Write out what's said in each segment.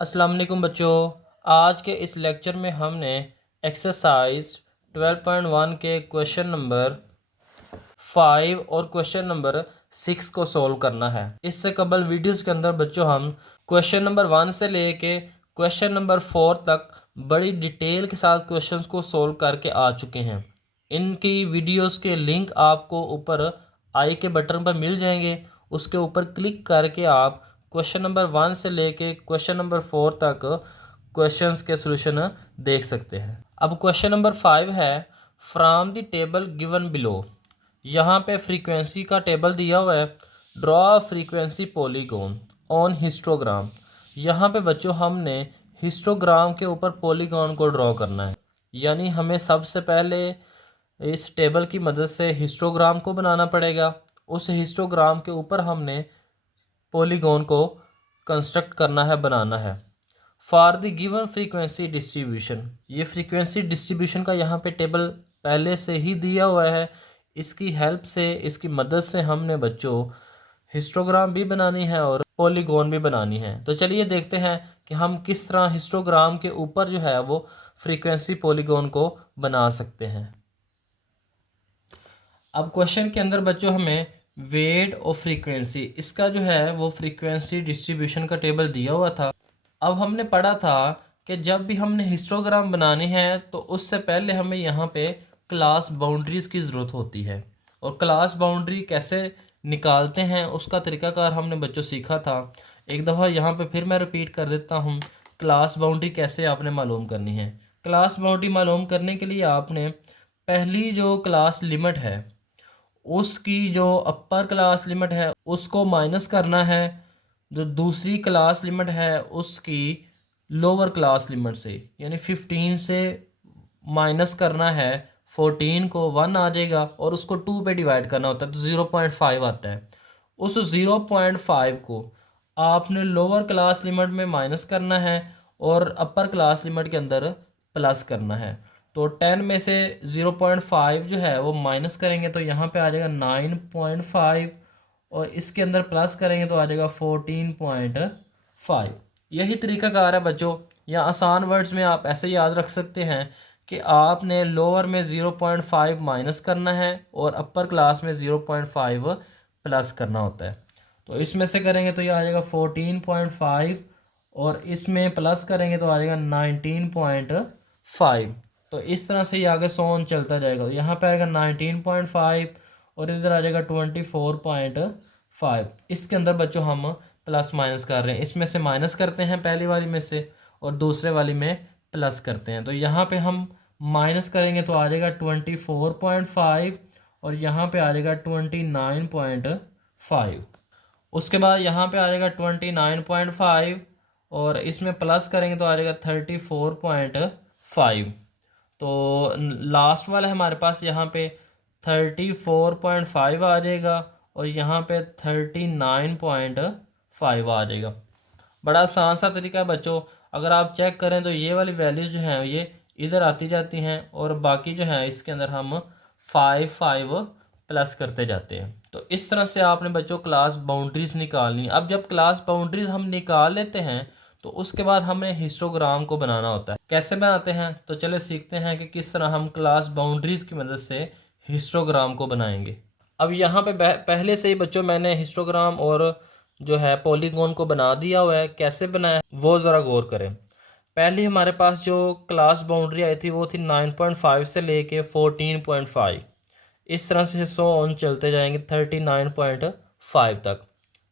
अस्सलाम वालेकुम बच्चों। आज के इस लेक्चर में हमने एक्सरसाइज 12.1 के क्वेश्चन नंबर 5 और क्वेश्चन नंबर 6 को सॉल्व करना है। इससे कबल वीडियोस के अंदर बच्चों हम क्वेश्चन नंबर 1 से लेके क्वेश्चन नंबर 4 तक बड़ी डिटेल के साथ क्वेश्चंस को सॉल्व करके आ चुके हैं। इनकी वीडियोस के लिंक आपको ऊपर आई के बटन पर मिल जाएंगे। उसके ऊपर क्लिक करके आप क्वेश्चन नंबर 1 से लेके क्वेश्चन नंबर 4 तक क्वेश्चंस के सॉल्यूशन देख सकते हैं। अब क्वेश्चन नंबर 5 है, from the table given below. यहाँ पे फ्रीक्वेंसी का टेबल दिया हुआ है। Draw frequency polygon on histogram. यहाँ पे बच्चों हमने हिस्टोग्राम के ऊपर पॉलीगॉन को ड्रॉ करना है। यानी हमें सबसे पहले इस टेबल की मदद से हिस्टोग्राम को बनाना पड़ेगा। उस हिस्टोग्राम के ऊपर हमने पॉलीगॉन को कंस्ट्रक्ट करना है, बनाना है। For the given frequency distribution, ये फ्रीक्वेंसी डिस्ट्रीब्यूशन का यहाँ पे टेबल पहले से ही दिया हुआ है। इसकी हेल्प से, इसकी मदद से हमने बच्चों हिस्टोग्राम भी बनानी है और पॉलीगॉन भी बनानी है। तो चलिए देखते हैं कि हम किस तरह हिस्टोग्राम के ऊपर जो है वो फ्रीक्वेंसी पॉलीगॉन को बना सकते हैं। अब क्वेश्चन के अंदर बच्चों हमें वेट और फ्रीक्वेंसी, इसका जो है वो फ्रीक्वेंसी डिस्ट्रीब्यूशन का टेबल दिया हुआ था। अब हमने पढ़ा था कि जब भी हमने हिस्टोग्राम बनाने हैं तो उससे पहले हमें यहाँ पे क्लास बाउंड्रीज़ की ज़रूरत होती है। और क्लास बाउंड्री कैसे निकालते हैं उसका तरीकाकार हमने बच्चों सीखा था। एक दफ़ा यहाँ पे फिर मैं रिपीट कर देता हूँ, क्लास बाउंड्री कैसे आपने मालूम करनी है। क्लास बाउंड्री मालूम करने के लिए आपने पहली जो क्लास लिमिट है उसकी जो अपर क्लास लिमिट है उसको माइनस करना है, जो दूसरी क्लास लिमिट है उसकी लोअर क्लास लिमिट से, यानी 15 से माइनस करना है 14 को 1 आ जाएगा और उसको 2 पे डिवाइड करना होता है तो 0.5 आता है। उस 0.5 को आपने लोअर क्लास लिमिट में माइनस करना है और अपर क्लास लिमिट के अंदर प्लस करना है। तो 10 में से 0.5 जो है वो माइनस करेंगे तो यहाँ पे आ जाएगा 9.5 और इसके अंदर प्लस करेंगे तो आ जाएगा 14.5। यही तरीकाकार है बच्चों। या आसान वर्ड्स में आप ऐसे याद रख सकते हैं कि आपने लोअर में 0.5 माइनस करना है और अपर क्लास में 0.5 प्लस करना होता है। तो इसमें से करेंगे तो ये आ जाएगा 14.5 और इसमें प्लस करेंगे तो आ जाएगा 19.5। तो इस तरह से ये आगे सोन चलता जाएगा। यहाँ पे आएगा 19.5 और इधर आ जाएगा 24.5। इसके अंदर बच्चों हम प्लस माइनस कर रहे हैं, इसमें से माइनस करते हैं पहली वाली में से और दूसरे वाली में प्लस करते हैं। तो यहाँ पे हम माइनस करेंगे तो आ जाएगा 24.5 और यहाँ पे आ जाएगा 29.5। उसके बाद यहाँ पे आ जाएगा 29.5 और इसमें प्लस करेंगे तो आ जाएगा 34.5। तो लास्ट वाला हमारे पास यहाँ पे 34.5 आ जाएगा और यहाँ पे 39.5 आ जाएगा। बड़ा आसान सा तरीका है बच्चों। अगर आप चेक करें तो ये वाली वैल्यूज़ जो हैं ये इधर आती जाती हैं और बाकी जो है इसके अंदर हम 5 प्लस करते जाते हैं। तो इस तरह से आपने बच्चों क्लास बाउंड्रीज़ निकालनी। अब जब क्लास बाउंड्रीज़ हम निकाल लेते हैं तो उसके बाद हमें हिस्टोग्राम को बनाना होता है। कैसे बनाते हैं तो चले सीखते हैं कि किस तरह हम क्लास बाउंड्रीज़ की मदद से हिस्टोग्राम को बनाएंगे। अब यहाँ पे पहले से ही बच्चों मैंने हिस्टोग्राम और जो है पॉलीगॉन को बना दिया हुआ है। कैसे बनाया वो ज़रा गौर करें। पहले हमारे पास जो क्लास बाउंड्री आई थी वो थी 9.5 से लेके 14.5। इस तरह से 100 ऑन चलते जाएंगे 39.5 तक।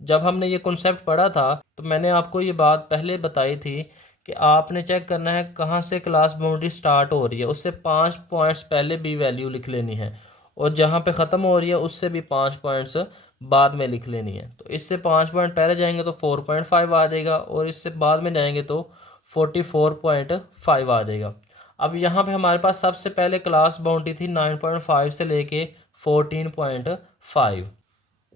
जब हमने ये कॉन्सेप्ट पढ़ा था तो मैंने आपको ये बात पहले बताई थी कि आपने चेक करना है कहाँ से क्लास बाउंड्री स्टार्ट हो रही है, उससे 5 पॉइंट्स पहले भी वैल्यू लिख लेनी है और जहाँ पे ख़त्म हो रही है उससे भी 5 पॉइंट्स बाद में लिख लेनी है। तो इससे 5 पॉइंट पहले जाएंगे तो 4.5 आ जाएगा और इससे बाद में जाएंगे तो 44.5 आ जाएगा। अब यहाँ पे हमारे पास सबसे पहले क्लास बाउंड्री थी 9.5 से लेके 14.5।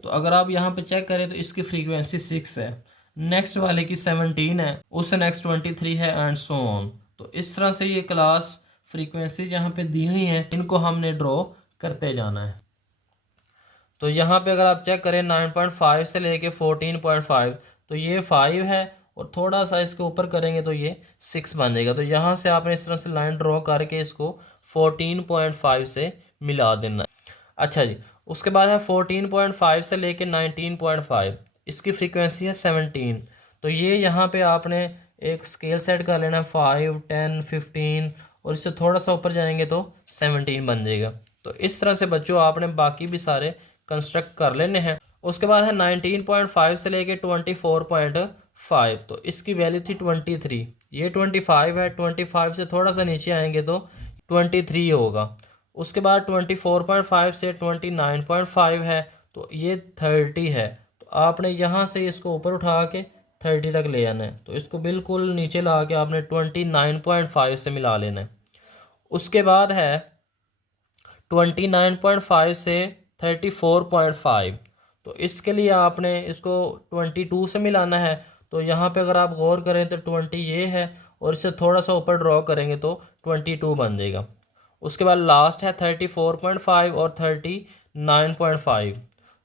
तो अगर आप यहाँ पे चेक करें तो इसकी फ्रीक्वेंसी 6 है, नेक्स्ट वाले की 17 है, उससे नेक्स्ट 23 है एंड सो ऑन। तो इस तरह से ये क्लास फ्रीक्वेंसी जहाँ पे दी हुई हैं इनको हमने ड्रॉ करते जाना है। तो यहाँ पे अगर आप चेक करें 9.5 से लेके 14.5 तो ये 5 है और थोड़ा सा इसके ऊपर करेंगे तो ये 6 बन जाएगा। तो यहाँ से आपने इस तरह से लाइन ड्रॉ करके इसको 14.5 से मिला देना है। अच्छा जी, उसके बाद है 14.5 से लेके 19.5, इसकी फ्रीक्वेंसी है 17। तो ये यहाँ पे आपने एक स्केल सेट कर लेना है 5, 10, 15 और इससे थोड़ा सा ऊपर जाएंगे तो 17 बन जाएगा। तो इस तरह से बच्चों आपने बाकी भी सारे कंस्ट्रक्ट कर लेने हैं। उसके बाद है 19.5 से लेके 24.5, तो इसकी वैल्यू थी 23, ये 25 है, 25 से थोड़ा सा नीचे आएंगे तो 23 होगा। उसके बाद 24.5 से 29.5 है, तो ये 30 है। तो आपने यहाँ से इसको ऊपर उठा के 30 तक ले आना है, तो इसको बिल्कुल नीचे ला के आपने 29.5 से मिला लेना है। उसके बाद है 29.5 से 34.5, तो इसके लिए आपने इसको 22 से मिलाना है। तो यहाँ पे अगर आप गौर करें तो 20 ये है और इससे थोड़ा सा ऊपर ड्रॉ करेंगे तो 22 बन जाएगा। उसके बाद लास्ट है 34.5 और 39.5,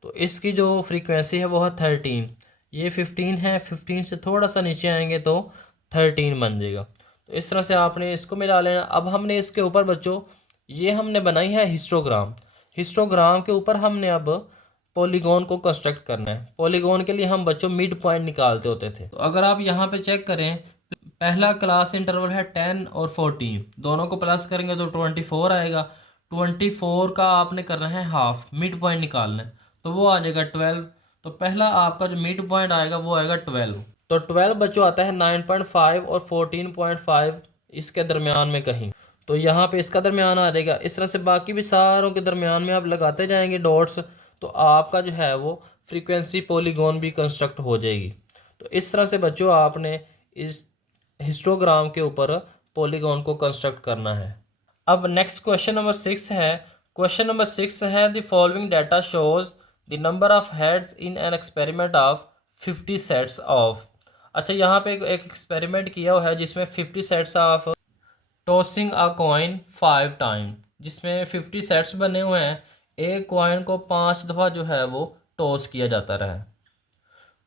तो इसकी जो फ्रीक्वेंसी है वो है 13, ये 15 है, 15 से थोड़ा सा नीचे आएंगे तो 13 बन जाएगा। तो इस तरह से आपने इसको मिला लेना। अब हमने इसके ऊपर बच्चों ये हमने बनाई है हिस्टोग्राम। हिस्टोग्राम के ऊपर हमने अब पॉलीगॉन को कंस्ट्रक्ट करना है। पॉलीगॉन के लिए हम बच्चों मिड पॉइंट निकालते होते थे। तो अगर आप यहाँ पे चेक करें, पहला क्लास इंटरवल है 10 और 14, दोनों को प्लस करेंगे तो 24 आएगा। 24 का आपने करना है हाफ, मिड पॉइंट निकालना है, तो वो आ जाएगा 12। तो पहला आपका जो मिड पॉइंट आएगा वो आएगा 12। तो 12 बच्चों आता है 9.5 और 14.5 इसके दरमियान में कहीं, तो यहाँ पे इसका दरमियान आ जाएगा। इस तरह से बाकी भी सारों के दरमियान में आप लगाते जाएंगे डॉट्स, तो आपका जो है वो फ्रीक्वेंसी पॉलीगॉन भी कंस्ट्रक्ट हो जाएगी। तो इस तरह से बच्चों आपने इस हिस्टोग्राम के ऊपर पॉलीगॉन को कंस्ट्रक्ट करना है। अब नेक्स्ट क्वेश्चन नंबर 6 है। क्वेश्चन नंबर 6 है the following data shows the number of heads in an experiment of 50 sets of. अच्छा, यहाँ पे एक एक्सपेरिमेंट किया हुआ है जिसमें 50 sets of tossing a coin 5 time, जिसमें 50 सेट्स बने हुए हैं, एक कॉइन को 5 दफ़ा जो है वो टॉस किया जाता रहा।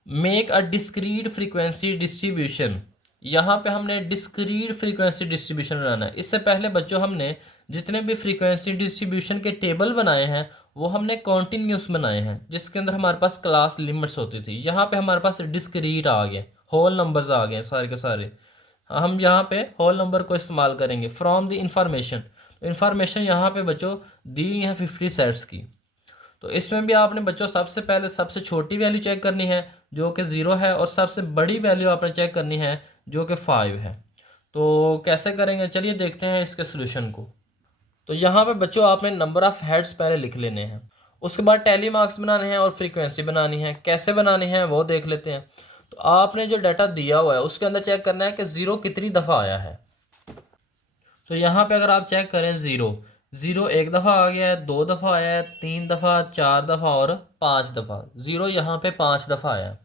Make a discrete frequency distribution, यहाँ पे हमने डिस्क्रीट फ्रीक्वेंसी डिस्ट्रीब्यूशन बनाना है। इससे पहले बच्चों हमने जितने भी फ्रीक्वेंसी डिस्ट्रीब्यूशन के टेबल बनाए हैं वो हमने कॉन्टीन्यूस बनाए हैं, जिसके अंदर हमारे पास क्लास लिमिट्स होती थी। यहाँ पे हमारे पास डिस्क्रीट आ गए, होल नंबर्स आ गए सारे के सारे। हम यहाँ पे होल नंबर को इस्तेमाल करेंगे। फ्रॉम द इंफॉर्मेशन, इंफॉर्मेशन यहाँ पे बच्चों दी है 50 सेट्स की। तो इसमें भी आपने बच्चों सबसे पहले सबसे छोटी वैल्यू चेक करनी है जो कि 0 है, और सबसे बड़ी वैल्यू आपने चेक करनी है जो कि 5 है। तो कैसे करेंगे, चलिए देखते हैं इसके सोल्यूशन को। तो यहाँ पे बच्चों आपने नंबर ऑफ़ हेड्स पहले लिख लेने हैं, उसके बाद टैली मार्क्स बनाने हैं और फ्रीक्वेंसी बनानी है। कैसे बनानी है वो देख लेते हैं। तो आपने जो डाटा दिया हुआ है उसके अंदर चेक करना है कि 0 कितनी दफ़ा आया है। तो यहाँ पे अगर आप चेक करें, ज़ीरो एक दफ़ा आ गया है, 2 दफ़ा आया है, 3 दफ़ा, 4 दफ़ा और 5 दफ़ा। 0 यहाँ पे 5 दफ़ा आया।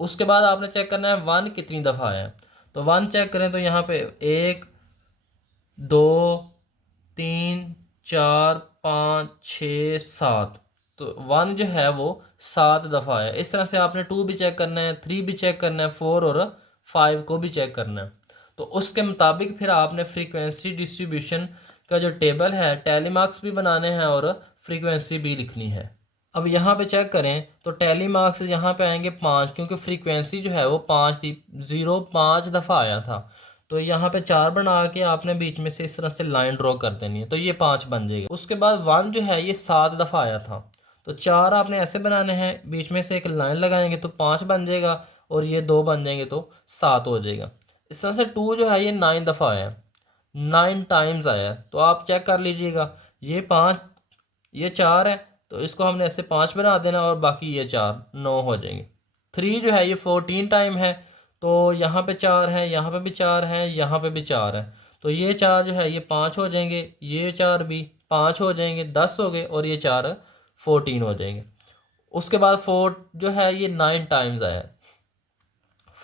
उसके बाद आपने चेक करना है 1 कितनी दफ़ा आया। तो 1 चेक करें तो यहाँ पे 1, 2, 3, 4, 5, 6, 7, तो 1 जो है वो 7 दफ़ा है। इस तरह से आपने 2 भी चेक करना है, 3 भी चेक करना है, 4 और 5 को भी चेक करना है। तो उसके मुताबिक फिर आपने फ्रीक्वेंसी डिस्ट्रीब्यूशन का जो टेबल है, टैली मार्क्स भी बनाने हैं और फ्रीक्वेंसी भी लिखनी है। अब यहाँ पे चेक करें तो टैली मार्क्स यहाँ पे आएंगे 5, क्योंकि फ्रीक्वेंसी जो है वो 5 थी। 0 5 दफ़ा आया था, तो यहाँ पे 4 बना के आपने बीच में से इस तरह से लाइन ड्रॉ कर देनी है, तो ये 5 बन जाएगा। उसके बाद 1 जो है ये 7 दफ़ा आया था, तो 4 आपने ऐसे बनाने हैं, बीच में से एक लाइन लगाएंगे तो 5 बन जाएगा, और ये 2 बन जाएंगे तो 7 हो जाएगा। इस तरह से 2 जो है ये 9 दफ़ा आया, 9 टाइम्स आया है। तो आप चेक कर लीजिएगा, ये 5, ये 4 है, तो इसको हमने ऐसे 5 बना देना और बाकी ये 4, 9 हो जाएंगे। 3 जो है ये 14 टाइम है, तो यहाँ पे 4 है, यहाँ पे भी 4 है, यहाँ पे भी 4 है, तो ये 4 जो है ये 5 हो जाएंगे, ये 4 भी 5 हो जाएंगे, 10 हो गए, और ये 4 14 हो जाएंगे। उसके बाद 4 जो है ये 9 टाइम्स आया है।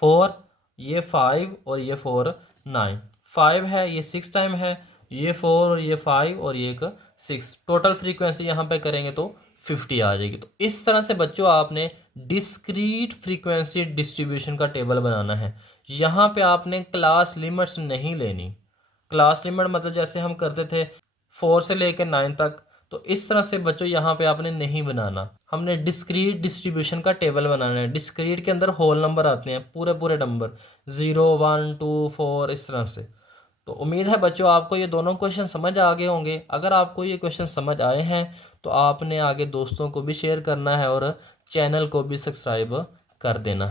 4, ये 5 और ये 4, 9, 5 है, ये 6 टाइम है, ये 4 और ये 5 और ये एक 6। टोटल फ्रीक्वेंसी यहाँ पे करेंगे तो 50 आ जाएगी। तो इस तरह से बच्चों आपने डिस्क्रीट फ्रीक्वेंसी डिस्ट्रीब्यूशन का टेबल बनाना है। यहाँ पे आपने क्लास लिमिट्स नहीं लेनी। क्लास लिमिट मतलब जैसे हम करते थे 4 से लेकर 9 तक, तो इस तरह से बच्चों यहाँ पे आपने नहीं बनाना। हमने डिस्क्रीट डिस्ट्रीब्यूशन का टेबल बनाना है। डिस्क्रीट के अंदर होल नंबर आते हैं, पूरे पूरे नंबर 0 1 2 4 इस तरह से। तो उम्मीद है बच्चों आपको ये दोनों क्वेश्चन समझ आ गए होंगे। अगर आपको ये क्वेश्चन समझ आए हैं तो आपने आगे दोस्तों को भी शेयर करना है और चैनल को भी सब्सक्राइब कर देना।